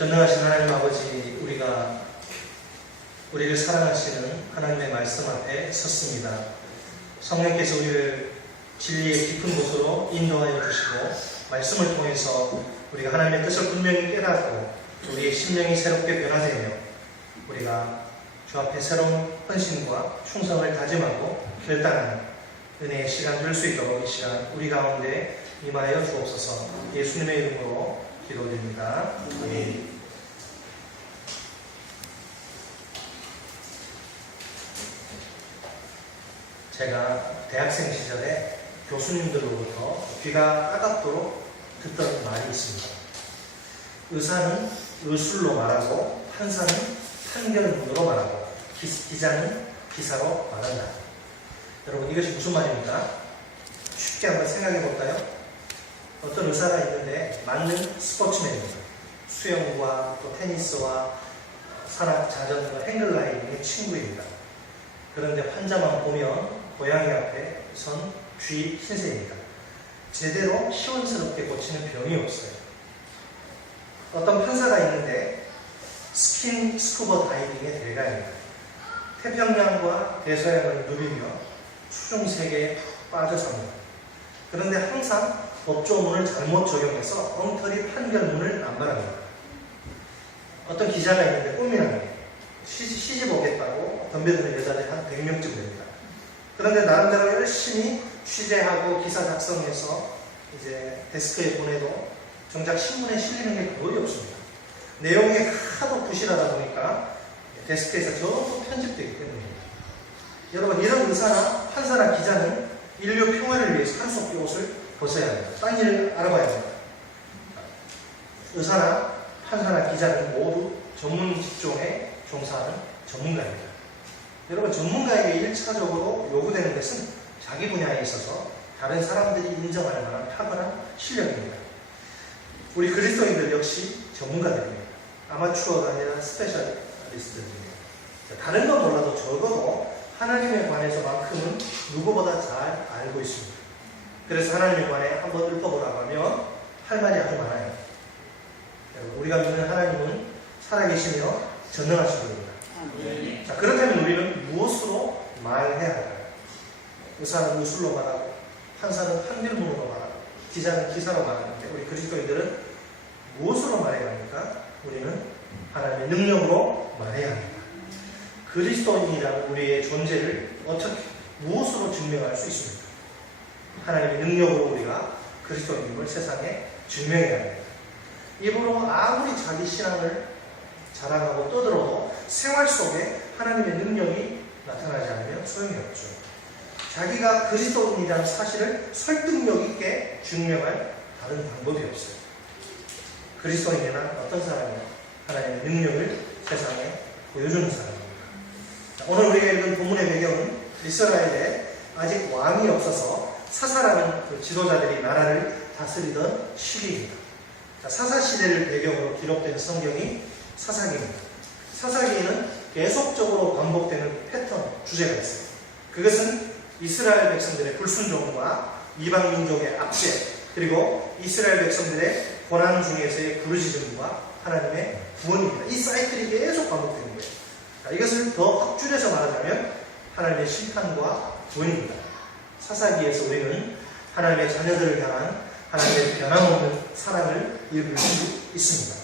전능하신 하나님 아버지, 우리를 사랑하시는 하나님의 말씀 앞에 섰습니다. 성령께서 우리를 진리의 깊은 곳으로 인도하여 주시고 말씀을 통해서 우리가 하나님의 뜻을 분명히 깨닫고 우리의 심령이 새롭게 변화되며 우리가 주 앞에 새로운 헌신과 충성을 다짐하고 결단하는 은혜의 시간 될 수 있도록 이 시간 우리 가운데 임하여 주옵소서. 예수님의 이름으로 기도드립니다. 아멘. 제가 대학생 시절에 교수님들로부터 귀가 따갑도록 듣던 말이 있습니다. 의사는 의술로 말하고 판사는 판결문으로 말하고 기자는 기사로 말한다. 여러분, 이것이 무슨 말입니까? 쉽게 한번 생각해 볼까요? 어떤 의사가 있는데 맞는 스포츠맨입니다. 수영과 또 테니스와 산악, 자전거, 행글라이딩의 친구입니다. 그런데 환자만 보면 고양이 앞에 선 쥐 신세입니다. 제대로 시원스럽게 고치는 병이 없어요. 어떤 판사가 있는데 스쿠버 다이빙의 대가입니다. 태평양과 대서양을 누비며 추중세계에 푹 빠져 삽니다. 그런데 항상 법조문을 잘못 적용해서 엉터리 판결문을 남발합니다. 어떤 기자가 있는데 꿈이랍니다. 시집 오겠다고 덤벼드는 여자들이 한 100명쯤 됩니다. 그런데 나름대로 열심히 취재하고 기사 작성해서 이제 데스크에 보내도 정작 신문에 실리는 게 거의 없습니다. 내용이 하도 부실하다 보니까 데스크에서 전부 편집되기 때문입니다. 여러분, 이런 의사나 판사나 기자는 인류 평화를 위해서 할 수 없게 옷을 벗어야 합니다. 딴 일을 알아봐야 합니다. 의사나 판사나 기자는 모두 전문 직종에 종사하는 전문가입니다. 여러분, 전문가에게 1차적으로 요구되는 것은 자기 분야에 있어서 다른 사람들이 인정할 만한 탁월한 실력입니다. 우리 그리스도인들 역시 전문가들입니다. 아마추어가 아니라 스페셜리스트들입니다. 다른 건 몰라도 적어도 하나님에 관해서만큼은 누구보다 잘 알고 있습니다. 그래서 하나님에 관해 한번 읊어보라고 하면 할 말이 아주 많아요. 우리가 믿는 하나님은 살아계시며 전능하신 분입니다. 자, 그렇다면 우리는 무엇으로 말해야 할까요? 의사는 의술로 말하고 판사는 판결문으로 말하고 기자는 기사로 말하는데 우리 그리스도인들은 무엇으로 말해야 합니까? 우리는 하나님의 능력으로 말해야 합니다. 그리스도인이라는 우리의 존재를 어떻게 무엇으로 증명할 수 있습니까? 하나님의 능력으로 우리가 그리스도인임을 세상에 증명해야 합니다. 입으로 아무리 자기 신앙을 자랑하고 떠들어도 생활 속에 하나님의 능력이 나타나지 않으면 소용이 없죠. 자기가 그리스도인이라는 사실을 설득력 있게 증명할 다른 방법이 없어요. 그리스도인이란 어떤 사람이냐? 하나님의 능력을 세상에 보여주는 사람입니다. 오늘 우리가 읽은 본문의 배경은 이스라엘에 아직 왕이 없어서 사사라는 그 지도자들이 나라를 다스리던 시기입니다. 사사시대를 배경으로 기록된 성경이 사사기입니다. 사사기에는 계속적으로 반복되는 패턴, 주제가 있어요. 그것은 이스라엘 백성들의 불순종과 이방 민족의 압제, 그리고 이스라엘 백성들의 고난 중에서의 부르짖음과 하나님의 구원입니다. 이 사이클이 계속 반복되는 거예요. 이것을 더 확 줄여서 말하자면 하나님의 심판과 구원입니다. 사사기에서 우리는 하나님의 자녀들을 향한 하나님의 변함없는 사랑을 읽을 수 있습니다.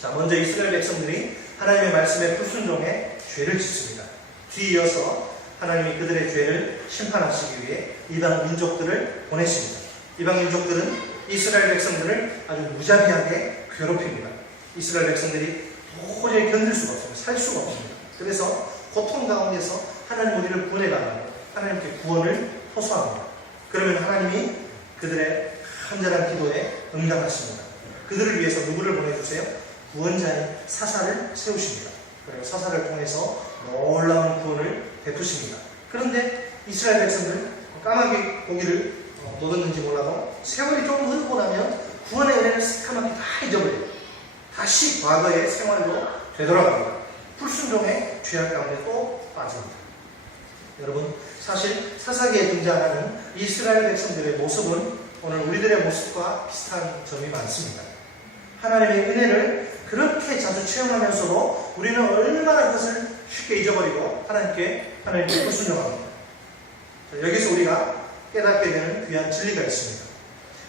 자, 먼저 이스라엘 백성들이 하나님의 말씀에 불순종해 죄를 짓습니다. 뒤이어서 하나님이 그들의 죄를 심판하시기 위해 이방 민족들을 보내십니다. 이방 민족들은 이스라엘 백성들을 아주 무자비하게 괴롭힙니다. 이스라엘 백성들이 도저히 견딜 수가 없습니다. 살 수가 없습니다. 그래서 고통 가운데서 하나님 우리를 구원해달라고 하나님께 구원을 호소합니다. 그러면 하나님이 그들의 간절한 기도에 응답하십니다. 그들을 위해서 누구를 보내주세요? 구원자인 사사를 세우십니다. 그리고 사사를 통해서 놀라운 구원을 베푸십니다. 그런데 이스라엘 백성들은 까마귀 고기를 먹었는지 몰라도 세월이 좀 흐르고 나면 구원의 은혜를 새까맣게 다 잊어버려요. 다시 과거의 생활로 되돌아갑니다. 불순종의 죄악 가운데 또 빠집니다. 여러분, 사실 사사기에 등장하는 이스라엘 백성들의 모습은 오늘 우리들의 모습과 비슷한 점이 많습니다. 하나님의 은혜를 그렇게 자주 체험하면서도 우리는 얼마나 그것을 쉽게 잊어버리고 하나님께 불순종합니다. 여기서 우리가 깨닫게 되는 귀한 진리가 있습니다.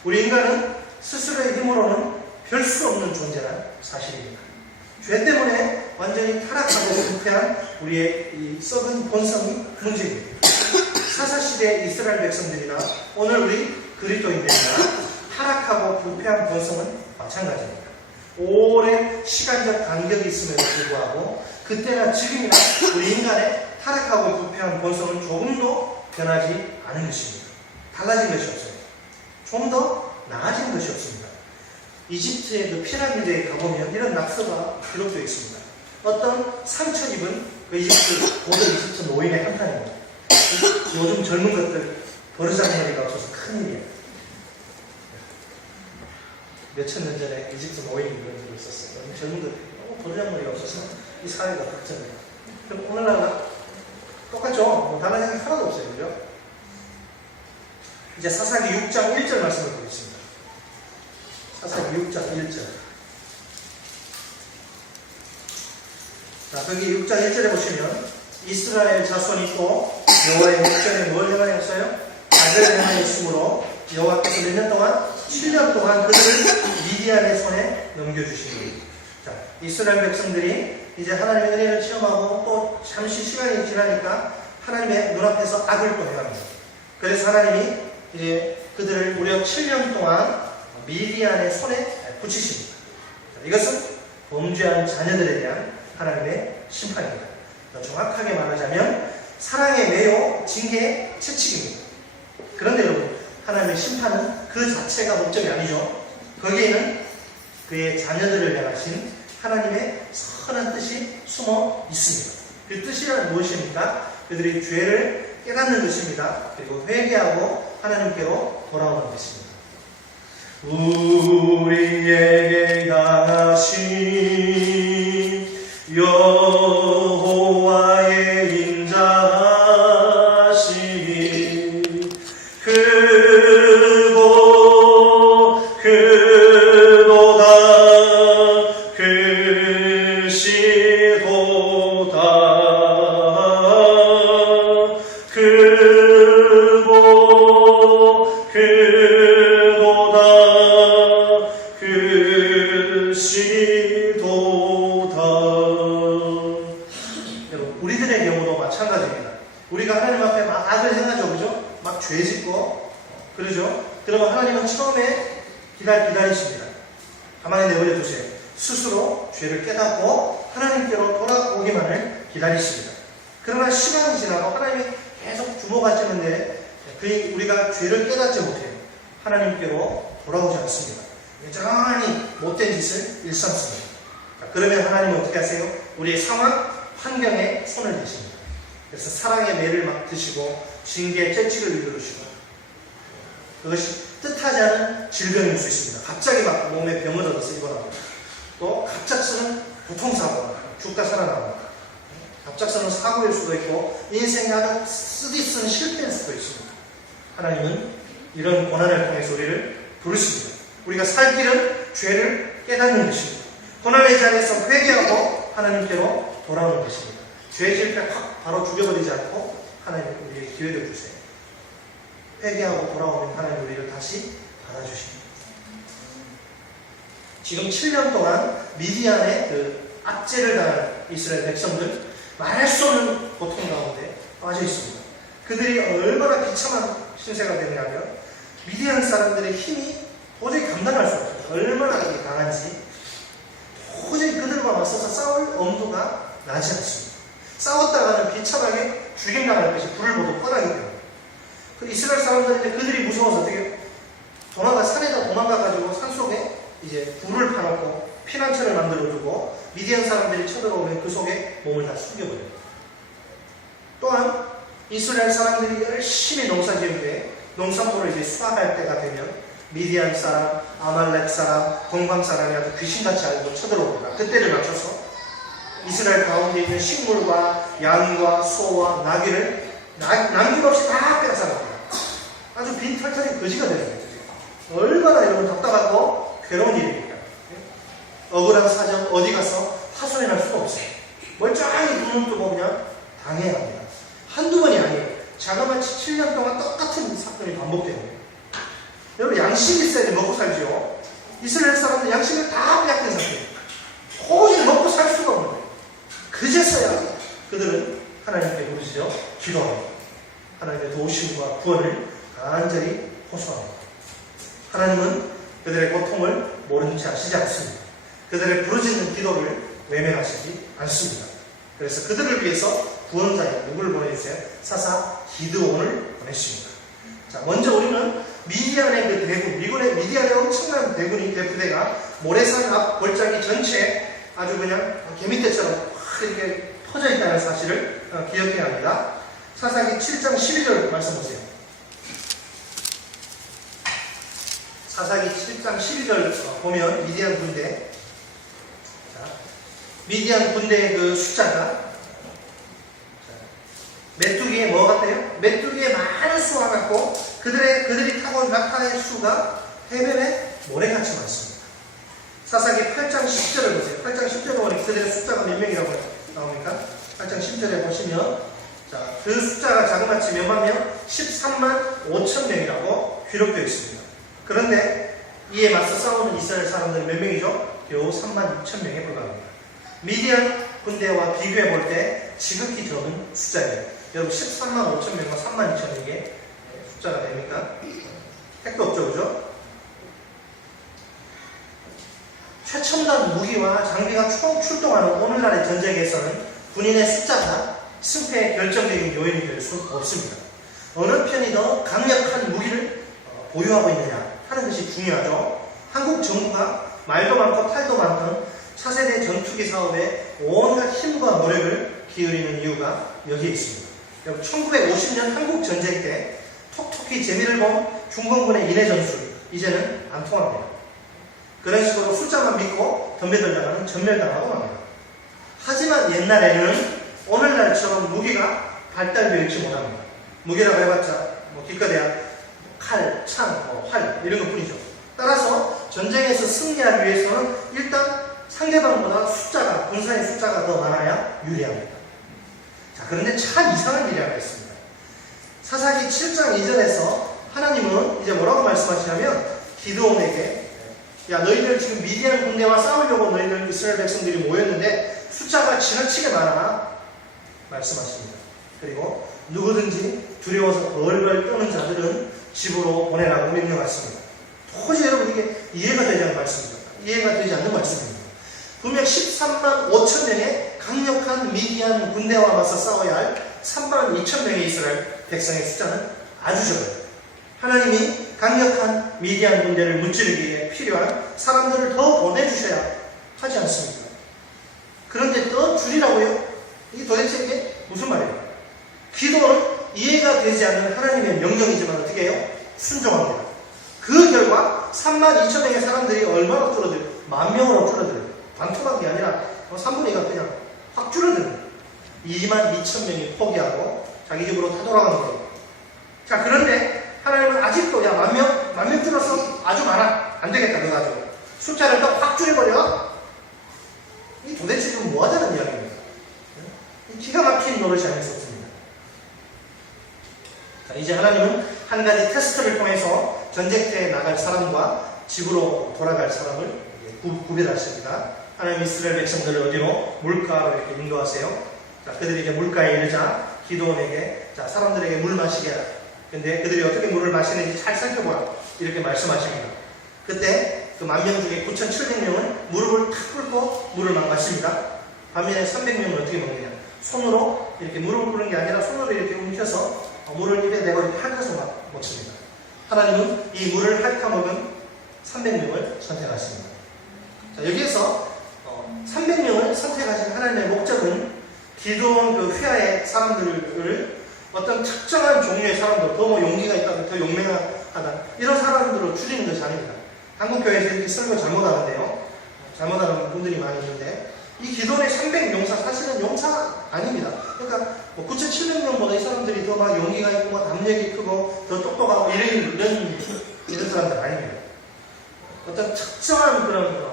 우리 인간은 스스로의 힘으로는 별 수 없는 존재란 사실입니다. 죄 때문에 완전히 타락하고 부패한 우리의 이 썩은 본성이 문제입니다. 사사시대 이스라엘 백성들이나 오늘 우리 그리스도인들이나 타락하고 부패한 본성은 마찬가지입니다. 오랜 시간적 간격이 있음에도 불구하고 그때나 지금이나 우리 인간의 타락하고 부패한 본성은 조금도 변하지 않은 것입니다. 달라진 것이 없어요. 좀 더 나아진 것이 없습니다. 이집트의 그 피라미드에 가보면 이런 낙서가 기록되어 있습니다. 어떤 상처 입은 그 고대 이집트 노인의 한탄입니다. 요즘 젊은 것들 버르장머리가 없어서 큰일이에요. 몇천 년 전에 이집트 노인이 그런 적이 있었어요. 요즘 젊은 것들이 너무 버르장머리가 없어서 이 사회가 걱정해요. 그럼 오늘날 똑같죠? 뭐 달라진 게 하나도 없어요. 그죠? 이제 사사기 6장 1절 말씀을 보겠습니다. 사사기 6장 1절. 자, 거기 6장 1절에 보시면 이스라엘 자손이 또 여호와의 목전에 뭘 행하였어요? 악을 행하였으므로 여호와께서 몇 년 동안? 7년 동안 그들을 미디안의 손에 넘겨주시니. 자, 이스라엘 백성들이 이제 하나님의 은혜를 체험하고 또 잠시 시간이 지나니까 하나님의 눈앞에서 악을 또 행합니다. 그래서 하나님이 이제 그들을 무려 7년 동안 미디안의 손에 붙이십니다. 자, 이것은 범죄한 자녀들에 대한 하나님의 심판입니다. 정확하게 말하자면 사랑의 매요, 징계의 채찍입니다. 그런데 여러분, 하나님의 심판은 그 자체가 목적이 아니죠. 거기에는 그의 자녀들을 향하신 하나님의 선한 뜻이 숨어 있습니다. 그 뜻이란 무엇입니까? 그들이 죄를 깨닫는 것입니다. 그리고 회개하고 하나님께로 돌아오는 것입니다. 우리에게 강하신 여호와의 인자하심이 크고 크도다 크시도다 크고 크도다 크시도다. 여러분, 우리들의 경우도 마찬가지입니다. 우리가 하나님 앞에 막 악을 행하죠, 그죠? 막 죄 짓고 그러죠? 그러면 하나님은 처음에 기다리십니다. 가만히 내버려 두세요. 스스로 죄를 깨닫고 하나님께로 돌아오기만을 기다리십니다. 그러나 시간이 지나고 하나님이 계속 주목하시는데 우리가 죄를 깨닫지 못해요. 하나님께로 돌아오지 않습니다. 여전히 못된 짓을 일삼습니다. 그러면 하나님은 어떻게 하세요? 우리의 상황, 환경에 손을 대십니다. 그래서 사랑의 매를 막 드시고 징계의 채찍을 이루시고 그것이 뜻하지 않은 질병일 수 있습니다. 갑자기 막 몸에 병을 얻어서 입어나옵니다. 또 갑작스런 교통사고가 죽다 살아나옵니다. 갑작스러운 사고일 수도 있고 인생이 아주 쓰디쓴 실패일 수도 있습니다. 하나님은 이런 고난을 통해서 우리를 부르십니다. 우리가 살 길은 죄를 깨닫는 것입니다. 고난의 자리에서 회개하고 하나님께로 돌아오는 것입니다. 죄 질 때 확 바로 죽여버리지 않고 하나님 우리에게 기회를 주세요. 회개하고 돌아오면 하나님 우리를 다시 받아주십니다. 지금 7년 동안 미디안의 그 압제를 당한 이스라엘 백성들 말할 수 없는 고통 가운데 빠져 있습니다. 그들이 얼마나 비참한 신세가 되냐면 미디안 사람들의 힘이 도저히 감당할 수 없어요. 얼마나 강한지 도저히 그들과 맞서서 싸울 엄두가 나지 않습니다. 싸웠다가는 비참하게 죽임당할 것이 불을 보도 뻔하기 때문에 그 이스라엘 사람들인데 그들이 무서워서 어떻게 산에다 도망가가지고 산속에 이제 불을 파놓고 피난처를 만들어두고 미디안 사람들이 쳐들어오면 그 속에 몸을 다 숨겨버려요. 또한 이스라엘 사람들이 열심히 농사 지을 농산물을 이제 수확할 때가 되면 미디안 사람, 아말렉 사람, 동방 사람이 아주 귀신같이 알고 쳐들어옵니다. 그때를 맞춰서 이스라엘 가운데 있는 식물과 양과 소와 나귀를 남김없이 다 빼앗아갑니다. 아주 빈털털이 거지가 되는 거죠. 얼마나 여러분 답답하고 괴로운 일입니까? 억울한 사정 어디 가서 하소연할 수가 없어요. 멀쩡하게 눈을 뜨고 그냥 당해야 합니다. 한두 번이 아니에요. 자그마치 7년 동안 똑같은 사건이 반복돼요. 여러분 양식이 있어야 먹고 살죠. 이스라엘 사람들 양식을 다 빼앗긴 상태예요. 도저히 먹고 살 수가 없는 거예요. 그제서야 그들은 하나님께 부르짖어 기도합니다. 하나님의 도우심과 구원을 간절히 호소합니다. 하나님은 그들의 고통을 모른 채 하시지 않습니다. 그들의 부르짖는 기도를 외면하시지 않습니다. 그래서 그들을 위해서 구원자인 누구를 보내주세요? 사사 기드온을 보내십니다. 자, 먼저 우리는 미디안의 그 대군, 미군의 미디안의 엄청난 대군이 대부대가 모래산 앞 골짜기 전체에 아주 그냥 개미떼처럼 확 이렇게 퍼져 있다는 사실을 기억해야 합니다. 사사기 7장 12절 말씀 보세요. 사사기 7장 12절 보면 미디안 군대, 미디안 군대의 그 숫자가 메뚜기에 뭐 같대요? 메뚜기에 많은 수와 같고 그들이 타고 온 낙타의 수가 해변에 모래같이 많습니다. 사사기 8장 10절을 보세요. 8장 10절에 보니 그들의 숫자가 몇 명이라고 나옵니까? 8장 10절에 보시면 자, 그 숫자가 자그마치 몇만 명? 13만 5천 명이라고 기록되어 있습니다. 그런데 이에 맞서 싸우는 이스라엘 사람들은 몇 명이죠? 겨우 3만 6천 명에 불과합니다. 미디안 군대와 비교해 볼 때 지극히 적은 숫자예요. 여러분 13만 5천 명과 3만 2천 명의 숫자가 됩니까? 택도 없죠, 그죠? 최첨단 무기와 장비가 총 출동하는 오늘날의 전쟁에서는 군인의 숫자가 승패의 결정적인 요인이 될 수 없습니다. 어느 편이 더 강력한 무기를 보유하고 있느냐 하는 것이 중요하죠. 한국 정부가 말도 많고 탈도 많던 차세대 전투기 사업에 온갖 힘과 노력을 기울이는 이유가 여기에 있습니다. 1950년 한국 전쟁 때 톡톡히 재미를 본 중공군의 인해 전술 이제는 안 통합니다. 그런 식으로 숫자만 믿고 덤벼들다가는 전멸당하고 맙니다. 하지만 옛날에는 오늘날처럼 무기가 발달되어 있지 못합니다. 무기라고 해봤자 뭐 기껏해야 칼, 창, 활 이런 것뿐이죠. 따라서 전쟁에서 승리하기 위해서는 일단 상대방보다 군사의 숫자가 더 많아야 유리합니다. 자, 그런데 참 이상한 일이 하나 있습니다. 사사기 7장 이전에서 하나님은 이제 뭐라고 말씀하시냐면 기드온에게 야, 너희들 지금 미디안 군대와 싸우려고 너희들 이스라엘 백성들이 모였는데 숫자가 지나치게 많아 말씀하십니다. 그리고 누구든지 두려워서 벌벌 떠는 자들은 집으로 보내라고 명령하십니다. 도저히 여러분 이게 이해가 되지 않는 말씀입니다. 이해가 되지 않는 말씀입니다. 분명 13만 5천 명의 강력한 미디안 군대와 맞서 싸워야 할 3만 2천 명의 이스라엘 백성의 숫자는 아주 적어요. 하나님이 강력한 미디안 군대를 무찌르기 위해 필요한 사람들을 더 보내주셔야 하지 않습니까? 그런데 더 줄이라고요? 이게 도대체 이게 무슨 말이에요? 기도는 이해가 되지 않는 하나님의 명령이지만 어떻게 해요? 순종합니다. 그 결과 3만 2천 명의 사람들이 얼마나 줄어들어요? 10,000명으로 줄어들어요. 반토막이 아니라 3분의 2가 그냥 확 줄어드는 2만 2천 명이 포기하고 자기 집으로 다 돌아가는 거예요. 자, 그런데 하나님은 아직도 야, 10,000명 줄었어? 아주 많아. 안 되겠다, 그거 가지고. 숫자를 더 확 줄여버려? 이 도대체 지금 뭐 하자는 이야기입니다. 기가 막힌 노릇이 아닐 수 없습니다. 자, 이제 하나님은 한 가지 테스트를 통해서 전쟁터에 나갈 사람과 집으로 돌아갈 사람을 구별하십니다. 하나님 이스라엘 백성들을 어디로? 물가로 이렇게 인도하세요. 자, 그들이 이제 물가에 이르자 기드온에게 자, 사람들에게 물 마시게 하라. 근데 그들이 어떻게 물을 마시는지 잘 살펴보라. 이렇게 말씀하십니다. 그때 그 10,000명 중에 9,700명은 무릎을 탁 꿇고 물을 막 마십니다. 반면에 300명은 어떻게 먹느냐? 손으로 이렇게 무릎을 꿇는 게 아니라 손으로 이렇게 움켜서 물을 입에 대고 이렇게 핥아서 막 먹습니다. 하나님은 이 물을 핥아먹은 300명을 선택하십니다. 자, 여기에서 300명을 선택하신 하나님의 목적은 기드온 그 휘하의 사람들을 어떤 특정한 종류의 사람들, 더 뭐 용기가 있다, 더 용맹하다 이런 사람들로 줄이는 것이 아닙니다. 한국교회에서 이렇게 설교 잘못하는데요. 잘못하는 분들이 많이 있는데 이 기드온의 300용사 사실은 용사 아닙니다. 그러니까 9,700명보다 이 사람들이 더 막 용기가 있고 뭐 담력이 크고 더 똑똑하고 이런 사람들 아닙니다. 어떤 특정한 그런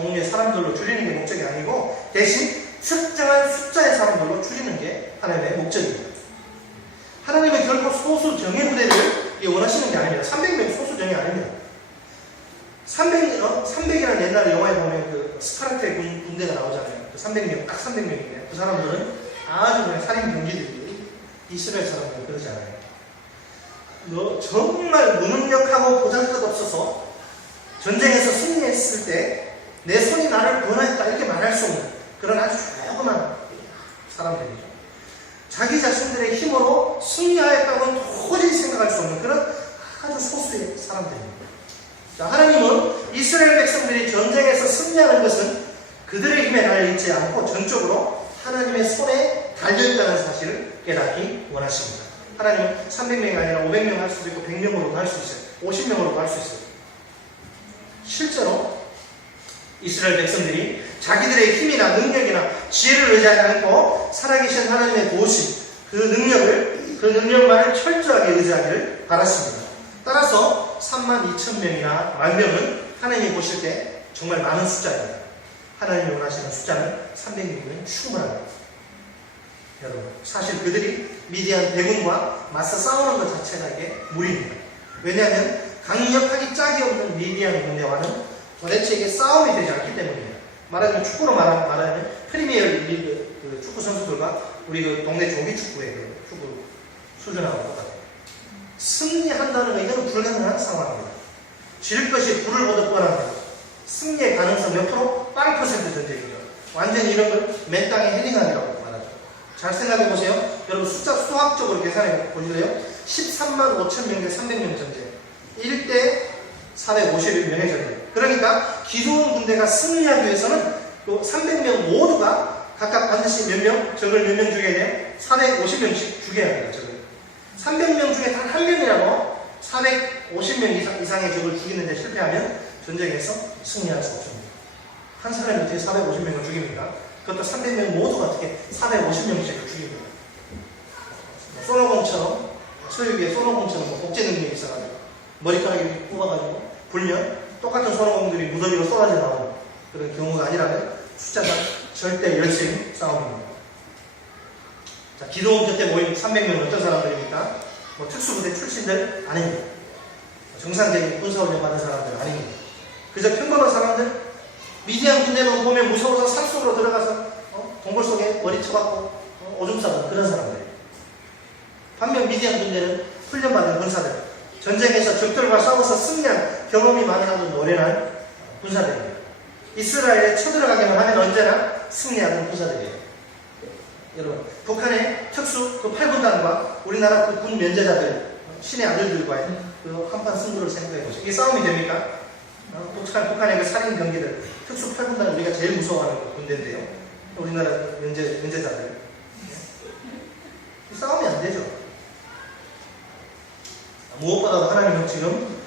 종류의 사람들로 줄이는 게 목적이 아니고 대신 특정한 숫자의 사람들로 줄이는 게 하나님의 목적입니다. 하나님은 결코 소수 정예 부대를 원하시는 게 아닙니다. 300명 소수 정예 아닙니다. 300이라는 옛날에 영화에 보면 그 스파르타의 군대가 나오잖아요. 그 300명, 딱 300명인데 그 사람들은 아주 그냥 살인 병기들이 이스라엘 사람들은 그러지 않아요. 정말 무능력하고 보잘것없어서 전쟁에서 승리했을 때 내 손이 나를 구원했다 이렇게 말할 수 없는 그런 아주 조그만 사람들이죠. 자기 자신들의 힘으로 승리하였다고는 도저히 생각할 수 없는 그런 아주 소수의 사람들입니다. 자, 하나님은 이스라엘 백성들이 전쟁에서 승리하는 것은 그들의 힘에 달려있지 않고 전적으로 하나님의 손에 달려있다는 사실을 깨닫기 원하십니다. 하나님은 300명이 아니라 500명 할 수도 있고 100명으로도 할 수 있어요. 50명으로도 할 수 있어요. 실제로 이스라엘 백성들이 자기들의 힘이나 능력이나 지혜를 의지하지 않고 살아계신 하나님의 도우심, 그 능력만을 철저하게 의지하기를 바랐습니다. 따라서 32,000명이나 10,000명은 하나님이 보실 때 정말 많은 숫자입니다. 하나님이 원하시는 숫자는 300명이면 충분합니다. 여러분, 사실 그들이 미디안 대군과 맞서 싸우는 것 자체가 이게 무리입니다. 왜냐하면 강력하기 짝이 없는 미디안 군대와는 도대체 이게 싸움이 되지 않기 때문입니다. 말하자면 축구로 말하면 프리미어 리그 그 축구 선수들과 우리 그 동네 조기 축구의 그 축구 수준하고 똑같아요. 승리한다는 건 이거는 불가능한 상황입니다. 질 것이 불을 보듯 뻔합니다. 승리의 가능성 몇 프로? 8% 전쟁이죠. 완전히 이런 걸 맨 땅에 헤딩하기라고 말하죠. 잘 생각해 보세요. 여러분 숫자 수학적으로 계산해 보실래요? 13만 5천 명 대 300명 전쟁. 1대 451명의 전쟁. 그러니까 기도원 군대가 승리하기 위해서는 300명 모두가 각각 반드시 몇 명? 적을 몇 명 죽여야 돼요? 450명씩 죽여야 돼요. 적을. 300명 중에 단 한 명이라도 450명 이상의 적을 죽이는데 실패하면 전쟁에서 승리할 수 없습니다. 한 사람이 어떻게 450명을 죽입니까? 그것도 300명 모두가 어떻게 450명씩을 죽입니다. 소노공처럼 소유기의 소노공처럼 복제 능력이 있어가지고 머리카락이 뽑아가지고 불면 똑같은 소노공들이 무더기로 쏟아져 나오는 그런 경우가 아니라면 숫자가 절대 열심 싸움입니다. 자, 기도원 곁에 모인 300명은 어떤 사람들입니까? 특수부대 출신들 아닙니다. 정상적인 군사훈련 받은 사람들 아닙니다. 그저 평범한 사람들, 미디안 군대만 보면 무서워서 산속으로 들어가서 동굴 속에 머리 쳐박고 오줌 싸는 그런 사람들. 반면 미디안 군대는 훈련받은 군사들, 전쟁에서 적들과 싸워서 승리한 경험이 많은 아주 노련한 군사들입니다. 이스라엘에 쳐들어가기만 하면 언제나 승리하는 군사들이에요. 여러분, 북한의 특수 그 8군단과 우리나라 그 군 면제자들, 신의 아들들과의 그 한판 승부를 생각해 보세요. 이게 싸움이 됩니까? 북한의 그 살인 경기들, 특수 8군단은 우리가 제일 무서워하는 그 군대인데요. 우리나라 면제자들. 싸움이 안 되죠. 무엇보다도 하나님은 지금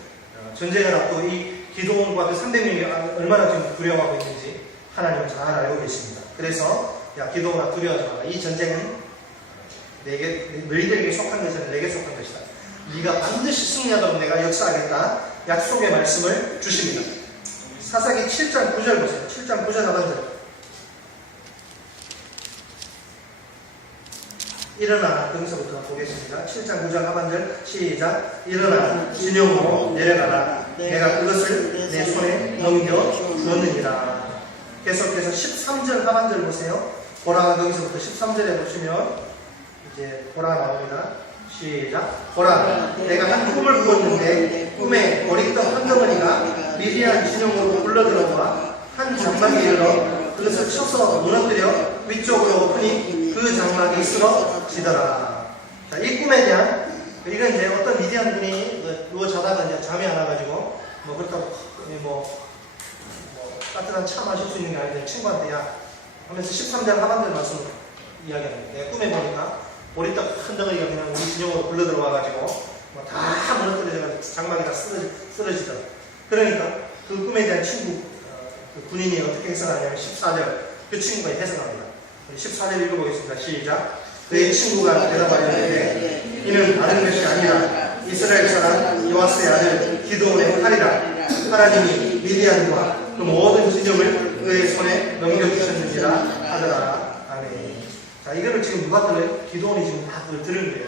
전쟁을 앞두고 이 기도원과 그 300명이 얼마나 지금 두려워하고 있는지 하나님은 잘 알고 계십니다. 그래서 야, 기도원아 두려워하지 마라. 이 전쟁은 너희들에게 속한 것은 내게 속한 것이다. 네가 반드시 승리하도록 내가 역사하겠다. 약속의 말씀을 주십니다. 사사기 7장 9절 보세요. 7장 9절 하반절. 일어나, 거기서부터 보겠습니다. 7장 9절 하반절 시작. 일어나 진영으로 내려가라. 내가 그것을 내 손에 넘겨주었느니라. 계속해서 13절 하반절 보세요. 보라, 거기서부터 13절에 보시면 이제 보라 나옵니다. 시작. 보라, 내가 한 꿈을 꾸었는데 꿈에 머리떡 한 덩어리가 미리한 진영으로 굴러들어와 한 장막에 이르러 그것을 쳐서 무너뜨려 위쪽으로 엎으니 그 장막이 쓰러지더라. 자, 이 꿈에 대한 이건 이제 어떤 미디안 분이 누워 자다가 이제 잠이 안 와가지고 그렇다고 따뜻한 차 마실 수 있는 게 아닌데 친구한테 야 하면서 13절 하반절 말씀을 이야기합니다. 내가 꿈에 보니까 보리떡 한 덩어리가 그냥 우리 진영으로 굴러 들어와가지고 다 무너뜨려져가지고 장막이 다 쓰러지더라. 그러니까 그 꿈에 대한 친구 그 군인이 어떻게 해석하냐면 14절 그 친구가 해석합니다. 14절 읽어보겠습니다. 시작. 그의 친구가 대답하였는데 이는 다른 것이 아니라 이스라엘 사람 요아스의 아들 기드온의 칼이라. 하나님이 미디안과 그 모든 지적을 그의 손에 넘겨주셨느니라 하더라. 아멘. 자, 이거를 지금 누가 들어요? 기도원이 지금 다 들은 거예요.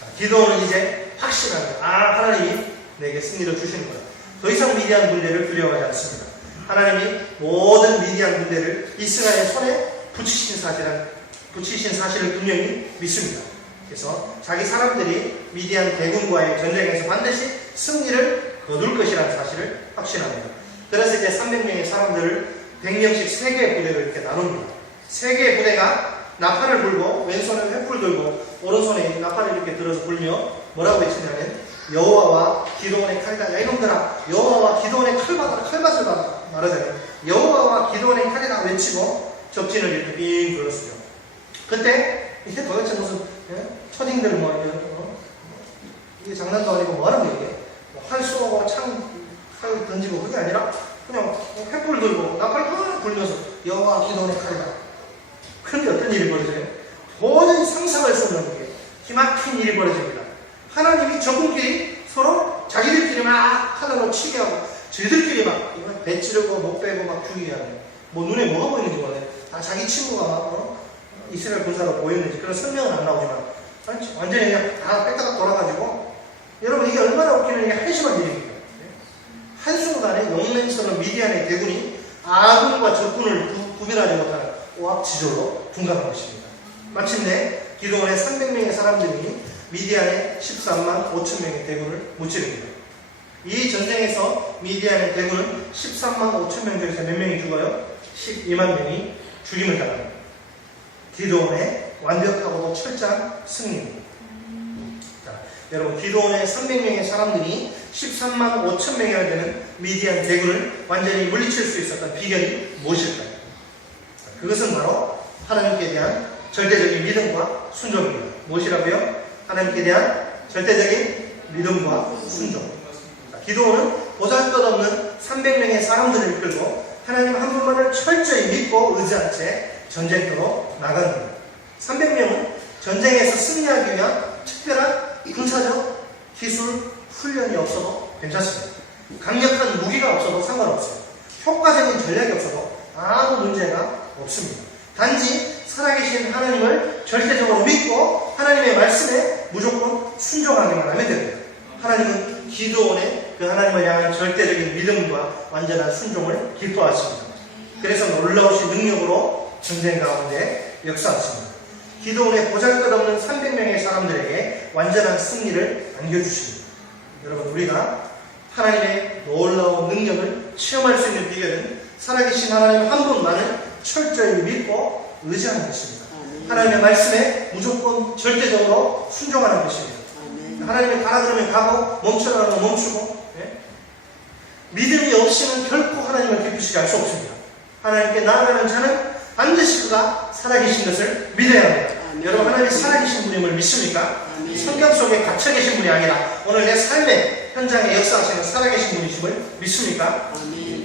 자, 기도원은 이제 확신하는 거예요. 하나님이 내게 승리를 주시는 거예요. 더 이상 미디안 군대를 두려워하지 않습니다. 하나님이 모든 미디안 군대를 이스라엘 손에 붙이신 사실을 분명히 믿습니다. 그래서 자기 사람들이 미디안 대군과의 전쟁에서 반드시 승리를 거둘 것이라는 사실을 확신합니다. 그래서 이제 300명의 사람들을 100명씩 3개의 부대로 이렇게 나눕니다. 3개의 부대가 나팔을 불고 왼손에 횃불 들고 오른손에 나팔을 이렇게 들어서 불며 뭐라고 외치냐면 여호와와 기도원의 칼이다. 야 이놈들아, 여호와와 기도원의 칼밭을 받아 말하자면 여호와와 기도원의 칼이다 외치고 적진을 이렇게 빙 둘렀어요. 그때 이게 도대체 무슨 초딩들 이게 장난도 아니고 뭐하는 거예요 이게? 활 쏘고 칼 던지고 그게 아니라 그냥 횃불 들고 나팔 하나 불면서 여호와 기도원의 칼이다. 그런데 어떤 일이 벌어져요? 도저히 상상할 수 없는 게 기막힌 일이 벌어집니다. 하나님이 적군끼리 서로 자기들끼리 막 칼로 치게 하고 저희들끼리 막 배 찌르고 목 빼고 막 죽이게 하는 뭐 눈에 뭐가 보이는지 몰라요. 다 자기 친구가 막 이스라엘 군사가 보였는지 그런 설명은 안 나오지만 완전히 그냥 다 뺏다가 돌아가지고 여러분 이게 얼마나 웃기는 게 한심한 일입니까? 한순간에 용맹스러운 미디안의 대군이 아군과 적군을 구별하지 못하는 오합지졸로 둔갑한 것입니다. 마침내 기도원의 300명의 사람들이 미디안의 13만 5천 명의 대군을 무찌릅니다. 이 전쟁에서 미디안의 대군은 13만 5천 명 중에서 몇 명이 죽어요? 12만 명이 죽임을 당합니다. 기도원의 완벽하고도 철저한 승리입니다. 자, 여러분 기도원의 300명의 사람들이 13만 5천 명이나 되는 미디안 대군을 완전히 물리칠 수 있었던 비결이 무엇일까요? 그것은 바로 하나님께 대한 절대적인 믿음과 순종입니다. 무엇이라고요? 하나님께 대한 절대적인 믿음과 순종. 기도원은 보잘것없는 300명의 사람들을 이끌고 하나님 한 분만을 철저히 믿고 의지한 채 전쟁터로 나갑니다. 300명은 전쟁에서 승리하기 위한 특별한 군사적 기술 훈련이 없어도 괜찮습니다. 강력한 무기가 없어도 상관없어요. 효과적인 전략이 없어도 아무 문제가 없습니다. 단지 살아계신 하나님을 절대적으로 믿고 하나님의 말씀에 무조건 순종하기만 하면 됩니다. 하나님은 기도원의 그 하나님을 향한 절대적인 믿음과 완전한 순종을 기뻐하십니다. 그래서 놀라우신 능력으로 전쟁 가운데 역사하십니다. 기도원의 보잘것없는 300명의 사람들에게 완전한 승리를 안겨주십니다. 여러분 우리가 하나님의 놀라운 능력을 체험할 수 있는 비결은 살아계신 하나님 한 분만을 철저히 믿고 의지하는 것입니다. 하나님의 말씀에 무조건 절대적으로 순종하는 것입니다. 하나님이 가라 그러면 가고 멈추라 그러면 멈추고 믿음이 없이는 결코 하나님을 기쁘시게 할 수 없습니다. 하나님께 나아가는 자는 반드시 그가 살아계신 것을 믿어야 합니다. 여러분 하나님이 살아계신 분임을 믿습니까? 성경 속에 갇혀 계신 분이 아니라 오늘 내 삶의 현장에 역사하시는 살아계신 분이심을 믿습니까?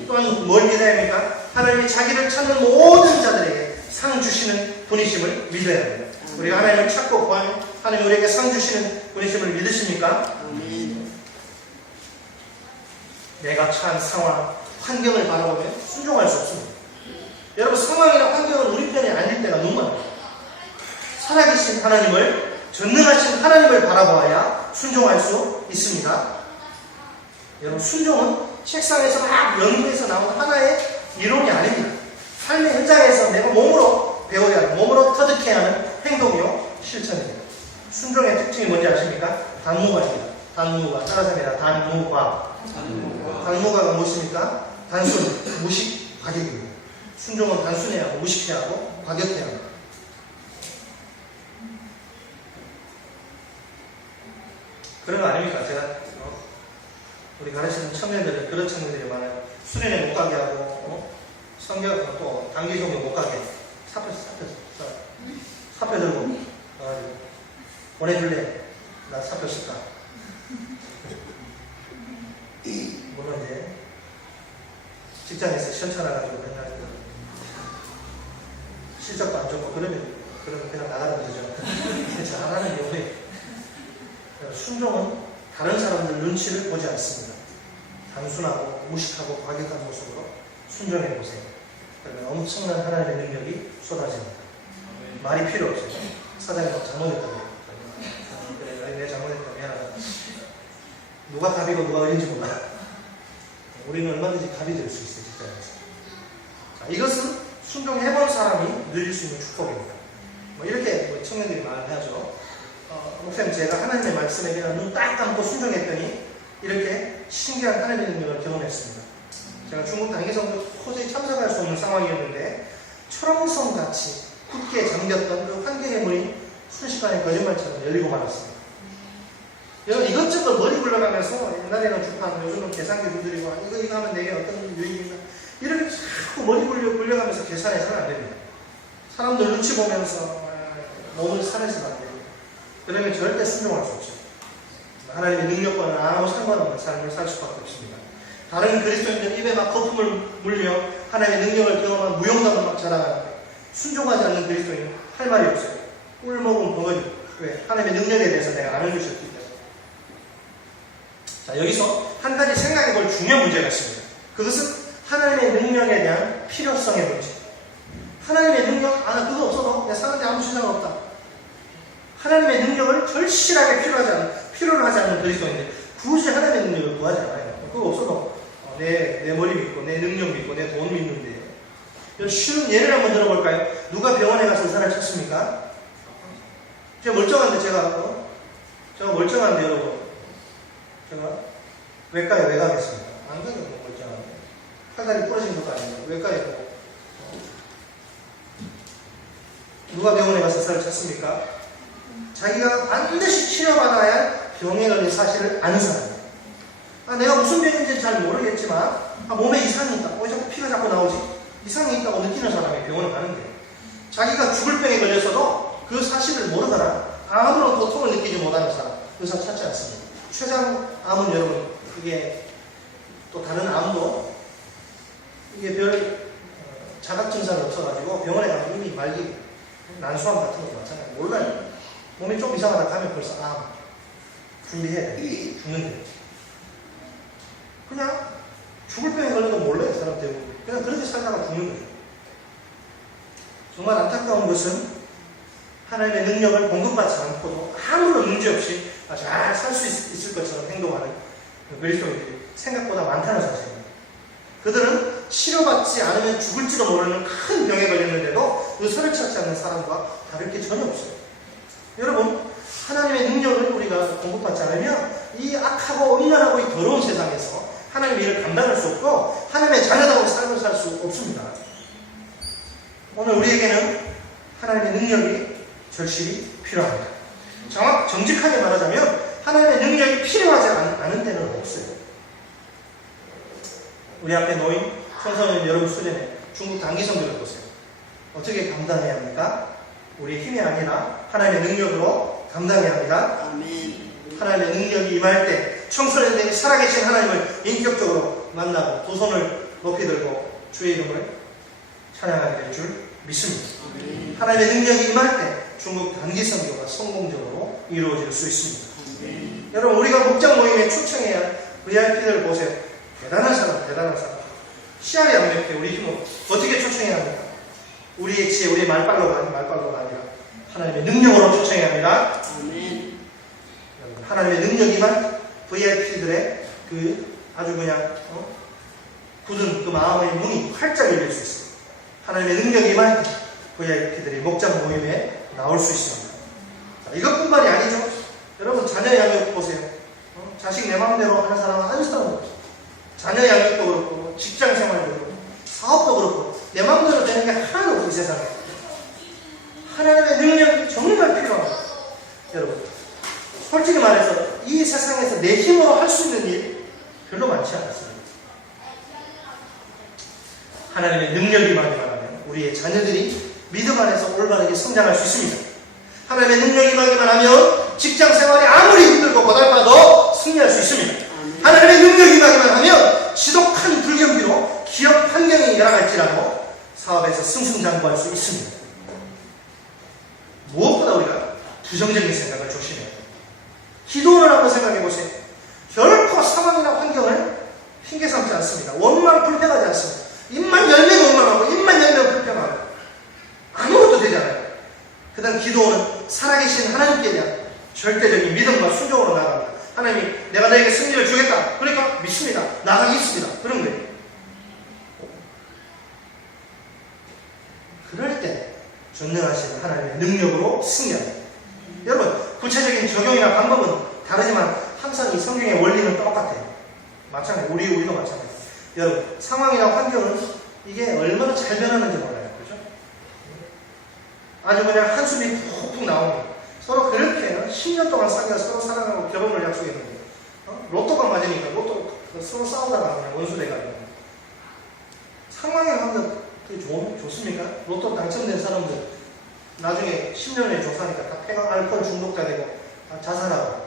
또한 뭘 믿어야 합니까? 하나님이 자기를 찾는 모든 자들에게 상 주시는 분이심을 믿어야 합니다. 우리가 하나님을 찾고 구하면 하나님 우리에게 상 주시는 분이심을 믿으십니까? 내가 처한 상황, 환경을 바라보면 순종할 수 없습니다. 여러분 상황이나 환경은 우리 편이 아닐 때가 너무 많아요. 살아계신 하나님을, 전능하신 하나님을 바라보아야 순종할 수 있습니다. 여러분 순종은 책상에서 막 연구해서 나온 하나의 이론이 아닙니다. 삶의 현장에서 내가 몸으로 배워야 하는, 몸으로 터득해야 하는 행동이요 실천입니다. 순종의 특징이 뭔지 아십니까? 단무가입니다. 단무가. 따라서입니다. 단무가. 단무가가 무엇입니까? 단순, 무식, 과격입니다. 순종은 단순해야 하고 무식해야 하고 과격해야 합니다. 그런 거 아닙니까? 제가 우리 가르치는 청년들은 그런 청년들이 많아요. 수련회 못 가게 하고 성경 또 단기 종교 못 가게 사표 들고 보내줄래? 나 사표 쓸까? 물론 이제 직장에서 시험쳐나가지고 맨날 실적도 안 좋고 그러면 그냥 나가는 거죠. 잘하는 경우에 순종은 다른 사람들 눈치를 보지 않습니다. 단순하고 무시하고 과격한 모습으로 순종해 보세요. 그러면 엄청난 하나님의 능력이 쏟아집니다. 말이 필요 없어요. 사장님 잘못했다고 해요. 그래, 내가 잘못했다. 미안하다. 누가 갑이고 누가 을인지 몰라. 우리는 얼마든지 갑이 될 수 있어요. 직장에서. 자, 이것은 순종해본 사람이 누릴 수 있는 축복입니다. 이렇게 청년들이 말을 하죠. 목사님, 제가 하나님의 말씀에 그냥 눈 딱 감고 순종했더니 이렇게 신기한 하나님의 능력을 경험했습니다. 제가 중국 단기성도 도저히 참석할 수 없는 상황이었는데 철옹성같이 굳게 잠겼던 그 환경의 문이 순식간에 거짓말처럼 열리고 말았습니다. 여러분, 이것저것 머리 굴러가면서 옛날에는 주판, 요즘은 계산기 두드리고 이거 하면 내게 어떤 유익인가 이렇게 자꾸 머리 굴려가면서 계산해서는 안 됩니다. 사람들 눈치 보면서 몸을 산해서는 안 됩니다. 그러면 절대 순종할 수 없죠. 하나님의 능력과는 아무 상관없는 삶을 살 수밖에 없습니다. 다른 그리스도인들 입에 막 거품을 물려 하나님의 능력을 경험한 무용담을 막 자랑하는데 순종하지 않는 그리스도인은 할 말이 없어요. 꿀 먹은 벙어리. 왜? 하나님의 능력에 대해서 내가 안 알려주셨기 때문에. 자, 여기서 한 가지 생각해 볼 중요한 문제가 있습니다. 그것은 하나님의 능력에 대한 필요성의 문제. 하나님의 능력, 나 그거 없어도 내 사는데 아무 신경 없다. 하나님의 능력을 절실하게 필요로 하지 않는 그리스도인들 굳이 하나님의 능력을 구하지 않아요. 그거 없어도 내 머리 믿고 내 능력 믿고 내 돈 믿는데. 쉬운 예를 한번 들어볼까요? 누가 병원에 가서 의사를 찾습니까? 제가 멀쩡한데 제가 멀쩡한데 여러분, 제가 외과에 왜 가겠습니까? 안 가요. 멀쩡한데 팔다리 부러진 것도 아니고 외과에 가고. 누가 병원에 가서 의사를 찾습니까? 자기가 반드시 치료받아야 할 병에 걸린 사실을 아는 사람이에요. 내가 무슨 병인지 잘 모르겠지만 몸에 이상이 있다. 왜 자꾸 피가 자꾸 나오지? 이상이 있다고 느끼는 사람이 병원에 가는데, 자기가 죽을 병에 걸렸어도 그 사실을 모르거나 아무런 고통을 느끼지 못하는 사람 의사 찾지 않습니다. 췌장암은 여러분, 이게 또 다른 암도 이게 별 자각 증상이 없어가지고 병원에 가면 이미 말기 난수암 같은 것도 마찬가지예요. 몰라요. 몸이 좀 이상하다 하면 벌써 준비해야 돼. 죽는데. 그냥 죽을 병에 걸려도 몰라요. 사람 대부분. 그냥 그렇게 살다가 죽는 거죠. 정말 안타까운 것은 하나님의 능력을 공급받지 않고도 아무런 문제없이 잘 살 수 있을 것처럼 행동하는 그리스도인들이 생각보다 많다는 사실입니다. 그들은 치료받지 않으면 죽을지도 모르는 큰 병에 걸렸는데도 의사를 찾지 않는 사람과 다를 게 전혀 없어요. 여러분, 하나님의 능력을 우리가 공급받지 않으면 이 악하고 음란하고 이 더러운 세상에서 하나님의 일을 감당할 수 없고 하나님의 자녀다운 삶을 살 수 없습니다. 오늘 우리에게는 하나님의 능력이 절실히 필요합니다. 정직하게 말하자면 하나님의 능력이 필요하지 않은 데는 없어요. 우리 앞에 놓인 청소년 여러분 수련회 중국 단기성들을 보세요. 어떻게 감당해야 합니까? 우리의 힘이 아니라 하나님의 능력으로 감당해야 합니다. 아멘. 하나님의 능력이 임할 때 청소년들이 살아계신 하나님을 인격적으로 만나고 두 손을 높이 들고 주의 이름을 찬양하게 될 줄 믿습니다. 아멘. 하나님의 능력이 임할 때 중국 단기성교가 성공적으로 이루어질 수 있습니다. 아멘. 여러분, 우리가 목장 모임에 초청해야 할 VIP들 보세요. 대단한 사람. 씨알이 안 맥혀. 우리 힘으로 어떻게 초청해야 합니까? 우리의 지혜, 우리의 말빨로가 아니라 하나님의 능력으로 초청해야 합니다. 아멘. 하나님의 능력이만 VIP들의 그 아주 그냥 굳은 그 마음의 문이 활짝 열릴 수 있습니다. 하나님의 능력이만 VIP들이 목장 모임에 나올 수 있습니다. 자, 이것뿐만이 아니죠. 여러분, 자녀 양육 보세요. 자식 내 마음대로 하는 사람은 한 사람도 없어요. 자녀 양육도 그렇고 직장 생활도 그렇고 사업도 그렇고 내 마음대로 되는 게 하나도 없어요. 이 세상에. 하나님의 능력이 정말 필요합니다. 여러분, 솔직히 말해서 이 세상에서 내 힘으로 할 수 있는 일 별로 많지 않습니다. 하나님의 능력이 임하기만 우리의 자녀들이 믿음 안에서 올바르게 성장할 수 있습니다. 하나님의 능력이 임하기만 하면 직장 생활이 아무리 힘들고 고달파도 승리할 수 있습니다. 하나님의 능력이 임하기만 하면 지독한 불경기로 기업 환경이 열악할지라도 사업에서 승승장구할 수 있습니다. 무엇보다 우리가 부정적인 생각을 조심해야 합니다. 기도를 한번 생각해 보세요. 결코 상황이나 환경을 핑계 삼지 않습니다. 원망 불평하지 않습니다. 입만 열면 원망하고 입만 열면 불평하고 아무것도 되지 않아요. 그 다음 기도는 살아계신 하나님께 대한 절대적인 믿음과 순종으로 나아갑니다. 하나님이 내가 너에게 승리를 주겠다. 그러니까 믿습니다. 나가겠습니다. 그런 거예요. 그럴 때 전능하신 하나님의 능력으로 승리합니다. 여러분, 구체적인 적용이나 방법은 다르지만 항상 이 성경의 원리는 똑같아요. 마찬가지예요. 우리도 마찬가지예요. 여러분, 상황이나 환경은 이게 얼마나 잘 변하는지 몰라요. 그죠? 아주 그냥 한숨이 푹푹 나오는 서로 그렇게 10년 동안 사귀어 서로 사랑하고 결혼을 약속했는데 로또가 맞으니까 로또 서로 싸우다가 그냥 원수돼가지고 상황이나 환경 그게 좋습니까? 로또 당첨된 사람들 나중에 10년에 조사하니까 다 폐가 알코올 중독자 되고 다 자살하고.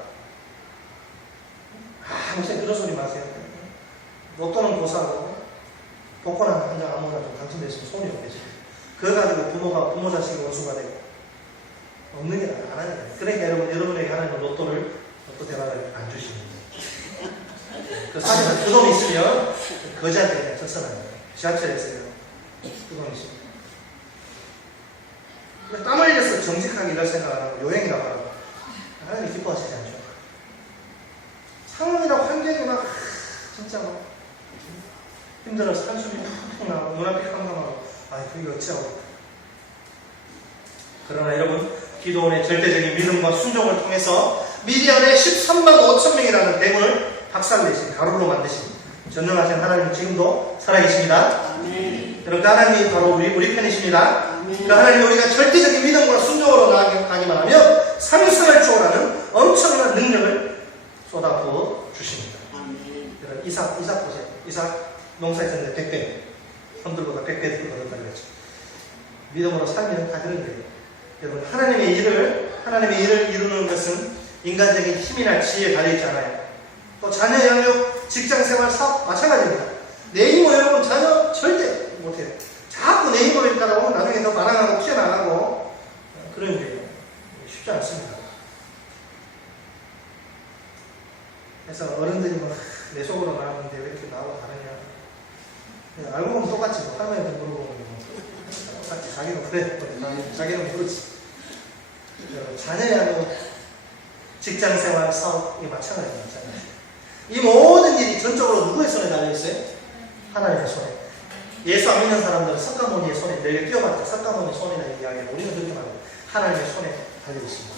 목사님 그런 소리 마세요. 로또는 고사하고 복권 한 장 아무거나 좀 당첨됐으면 손이 없겠지. 그거 가지고 부모 자식이 원수가 되고 없는 게 안 하는 거예요. 그러니까 여러분에게 하나님은 로또 대박을 안 주시는 거예요. 그 사실은 그 돈 있으면 거지한테 그냥 적선하는 거예요. 지하철에서요. 그 돈 있으면. 땀 흘려서 정직하게 이럴 생각 안 하고 요행이라고 하고 하나님 기뻐하시지 않죠. 상황이나 환경이 막 진짜 막 힘들어서 한숨이 푹푹 나고 눈앞이 캄캄하고 그게 어찌하고. 그러나 여러분, 기도원의 절대적인 믿음과 순종을 통해서 미디안의 13만 5천 명이라는 대군을 박살내신 가루로 만드신 전능하신 하나님은 지금도 살아계십니다. 여러분, 하나님이 바로 우리 편이십니다. 그 하나님 우리가 절대적인 믿음과 순종으로 나아가기만 하면 삼성을 초월하는 엄청난 능력을 쏟아부어 주십니다. 여러분, 이삭 보세요. 이삭 농사했는데 100배, 헌들보다 100배 더 달렸죠. 믿음으로 살면 다 그런 거예요. 여러분, 하나님의 일을 이루는 것은 인간적인 힘이나 지혜에 달려있지 않아요. 또 자녀 양육, 직장생활, 사업 마찬가지입니다. 내 힘으로 여러분 자녀 절대 못해요. 자꾸 내 힘으로 따라오면 나중에 더 반항하고 튀어나가고 그런 게 쉽지 않습니다. 그래서 어른들이 막 내 속으로 나오는데 왜 이렇게 나하고 다르냐. 알고 보면 똑같지. 할머니한테 물어보면 똑같지. 자기는 그래. 자기는 그렇지. 자녀 양육, 직장생활, 사업이 마찬가지입니다. 이 모든 일이 전적으로 누구의 손에 달려있어요? 하나님의 손에. 예수 안 믿는 사람들은 석가모니의 손에 내게 뛰어봤다. 석가모니 손이나 이야기하고 우리는 그렇게 말해요. 하나님의 손에 달려있습니다.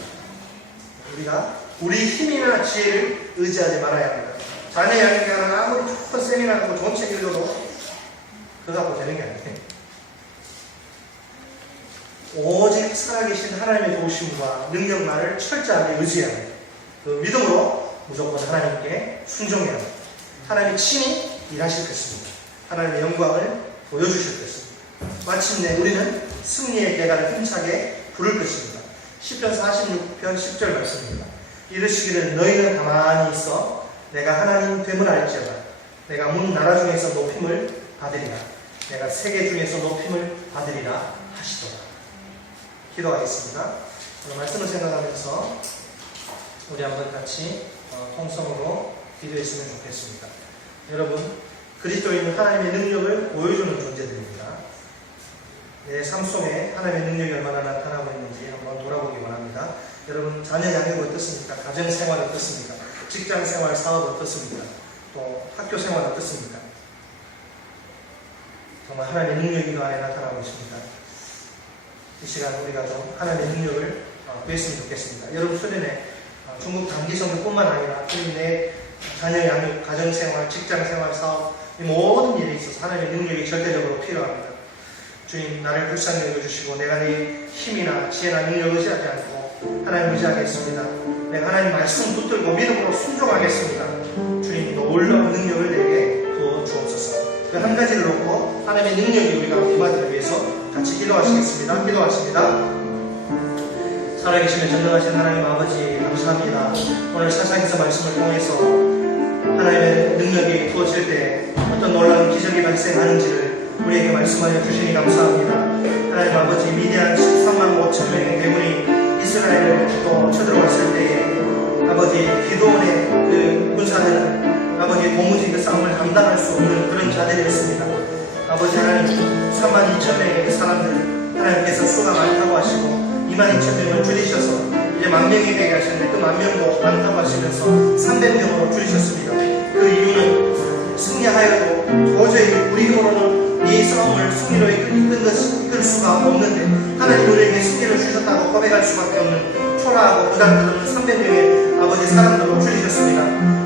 우리가 우리 힘이나 지혜를 의지하지 말아야 합니다. 자녀 양육에 하는 아무리 좋은 세미나하고 좋은 책 읽어도 그거 갖고 되는 게 아니에요. 오직 살아계신 하나님의 도우심과 능력만을 철저하게 의지해야 합니다. 그 믿음으로 무조건 하나님께 순종해야 합니다. 하나님이 친히 일하실 것입니다. 하나님의 영광을 보여주실 것입니다. 마침내 우리는 승리의 계단을 힘차게 부를 것입니다. 시편 46편 10절 말씀입니다. 이르시기를 너희는 가만히 있어 내가 하나님 됨을 알지어다. 내가 문 나라 중에서 높임을 받으리라. 내가 세계 중에서 높임을 받으리라 하시도다. 기도하겠습니다. 말씀을 생각하면서 우리 한번 같이 통성으로 기도했으면 좋겠습니다. 여러분, 그리스도인은 하나님의 능력을 보여주는 존재들입니다. 내 삶 속에 하나님의 능력이 얼마나 나타나고 있는지 한번 돌아보기 원합니다. 여러분, 자녀 양육 어떻습니까? 가정생활 어떻습니까? 직장생활, 사업 어떻습니까? 또 학교생활 어떻습니까? 정말 하나님의 능력이 그 안에 나타나고 있습니다. 이 시간 우리가 좀 하나님의 능력을 구했으면 좋겠습니다. 여러분 수련회 중국 단기성교뿐만 아니라 내 자녀 양육, 가정생활, 직장생활, 사업 이 모든 일에 있어서 하나님의 능력이 절대적으로 필요합니다. 주님, 나를 불쌍히 여겨주시고 내가 네 힘이나 지혜나 능력을 의지하지 않고 하나님 의지하겠습니다. 내가 하나님 말씀 붙들고 믿음으로 순종하겠습니다. 주님, 놀라운 능력을 내게 부어 주옵소서. 그 한 가지를 놓고 하나님의 능력이 우리가 임하기 위해서 같이 기도하시겠습니다. 기도하십니다. 살아계시는 전능하신 하나님 아버지 감사합니다. 오늘 사상에서 말씀을 통해서 하나님의 능력이 부어질 때 어떤 놀라운 기적이 발생하는지를 우리에게 말씀하여 주시니 감사합니다. 하나님 아버지, 미디안 13만 5천 명의 대군이 이스라엘을 또 쳐들어왔을 때에 아버지 기도원의 그 군사들은 아버지 도무지 그 싸움을 감당할 수 없는 그런 자들이었습니다. 아버지 하나님 32,000명의 그 사람들 하나님께서 수가 많다고 하시고 22,000명을 줄이셔서 이제 10,000명이 되게 하셨는데 그 10,000명도 많다고 하시면서 300명으로 줄이셨습니다. 그 이유는 승리하여도 도저히 우리 힘으로는 이 싸움을 승리로 이끌 수가 없는데 하나님 우리에게 승리를 주셨다고 고백할 수밖에 없는 초라하고 부담스러운 300명의 아버지 사람들로 줄이셨습니다.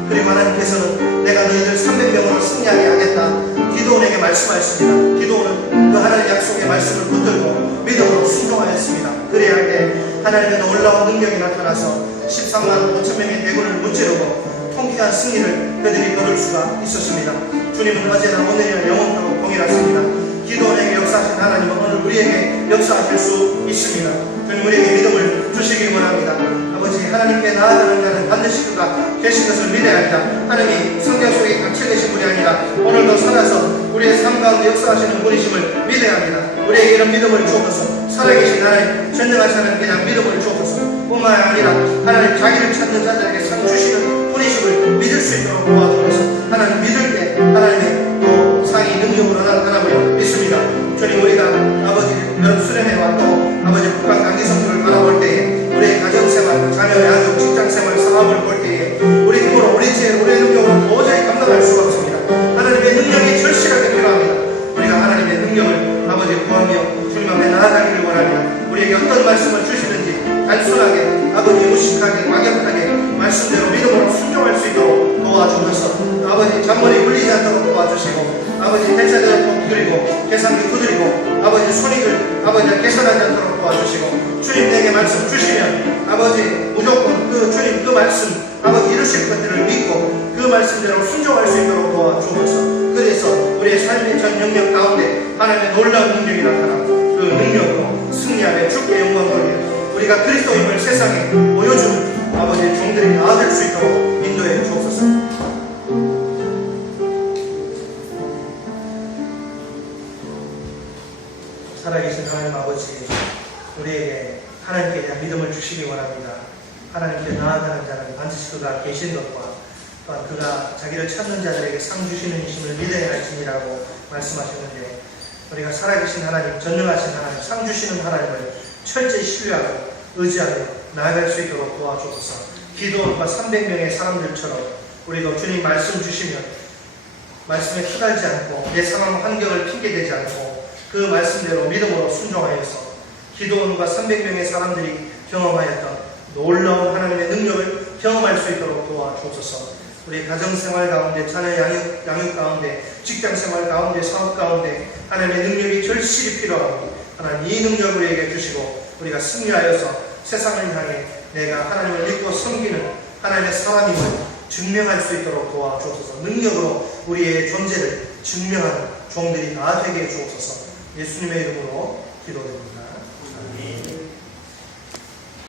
그리고 하나님께서는 내가 너희들 300명으로 승리하게 하겠다 기도원에게 말씀하셨습니다. 기도원은 그 하나님 약속의 말씀을 붙들고 믿음으로 순종하였습니다. 그래야 할 때 하나님의 놀라운 능력이 나타나서 13만 5천명의 대군을 무찌르고 통쾌한 승리를 그들이 거둘 수가 있었습니다. 주님은 어제나 오늘이나 영원토록 동일하십니다. 기도원에게 역사하신 하나님은 오늘 우리에게 역사하실 수 있습니다. 주님 우리에게 믿음을 주시기 원합니다. 아버지 하나님께 나아가는 자는 반드시 그가 계신 것을 믿어야 합니다. 하나님이 성경 속에 갇혀 계신 분이 아니라 오늘도 살아서 우리의 삶 가운데 역사하시는 분이심을 믿어야 합니다. 우리에게 이런 믿음을 주옵소서. 살아계신 하나님 전능하신 하나님께 대한 믿음을 주옵소서. 뿐만 아니라 하나님 자기를 찾는 자들에게 상 주시는 분이심을 믿을 수 있도록 도와주옵소서. 하나님 믿을 때 하나님의 또 상이 능력으로 나타남을 믿습니다. 주님 우리가 아버지 여러분 수련회와 또 아버지 북한 강기 성도를 바라볼 때에 우리의 가정생활, 자녀 양육, 직장생활, 사업을 볼 때에 우리 힘으로 우리 지혜, 우리의 능력으로 도저히 감당할 수가 없습니다. 하나님의 능력이 절실하게 필요합니다. 우리가 하나님의 능력을 아버지 구하며 주님 앞에 나아가기를 원합니다. 우리에게 어떤 말씀을 주시는지 단순하게 아버지 무식하게 막연하게 말씀대로 믿음으로 순종할 수 있도록 도와주셔서 아버지 잔머리 물리지 않도록 도와주시고 아버지 대차대로 두드리고 계산기 두드리고 아버지 손익을 아버지 계산하지 않도록 도와주시고 주님 내게 말씀 주시면 아버지 무조건 그 주님 그 말씀 아버지 이루실 것들을 믿고 그 말씀대로 순종할 수 있도록 도와주옵소서. 그래서 우리의 삶의 전 영역 가운데 하나님의 놀라운 능력이 나타나고 그 능력으로 승리하며 주께 영광 돌리며 우리가 그리스도임을 세상에 보여주는 아버지의 종들이 나아질 수 있도록 인도해 주옵소서. 살아계신 하나님 아버지 우리에게 하나님께 대한 믿음을 주시기 원합니다. 하나님께 나아가는 자는 반드시 그가 계신 것과 또한 그가 자기를 찾는 자들에게 상 주시는 이심을 믿어야 할지니라고 말씀하셨는데 우리가 살아계신 하나님, 전능하신 하나님, 상 주시는 하나님을 철저히 신뢰하고 의지하며 나아갈 수 있도록 도와주옵소서. 기도원과 300명의 사람들처럼 우리도 주님 말씀 주시면 말씀에 투달지 않고 내 상황 환경을 핑계대지 않고 그 말씀대로 믿음으로 순종하여서 기도원과 300명의 사람들이 경험하였던 놀라운 하나님의 능력을 경험할 수 있도록 도와주옵소서. 우리 가정생활 가운데, 자녀 양육 가운데, 직장생활 가운데, 사업 가운데 하나님의 능력이 절실히 필요하오니 하나님 이 능력을 우리에게 주시고 우리가 승리하여서 세상을 향해 내가 하나님을 믿고 섬기는 하나님의 사람임을 증명할 수 있도록 도와주옵소서. 능력으로 우리의 존재를 증명하는 종들이 다 되게 해주옵소서. 예수님의 이름으로 기도드립니다. 아멘.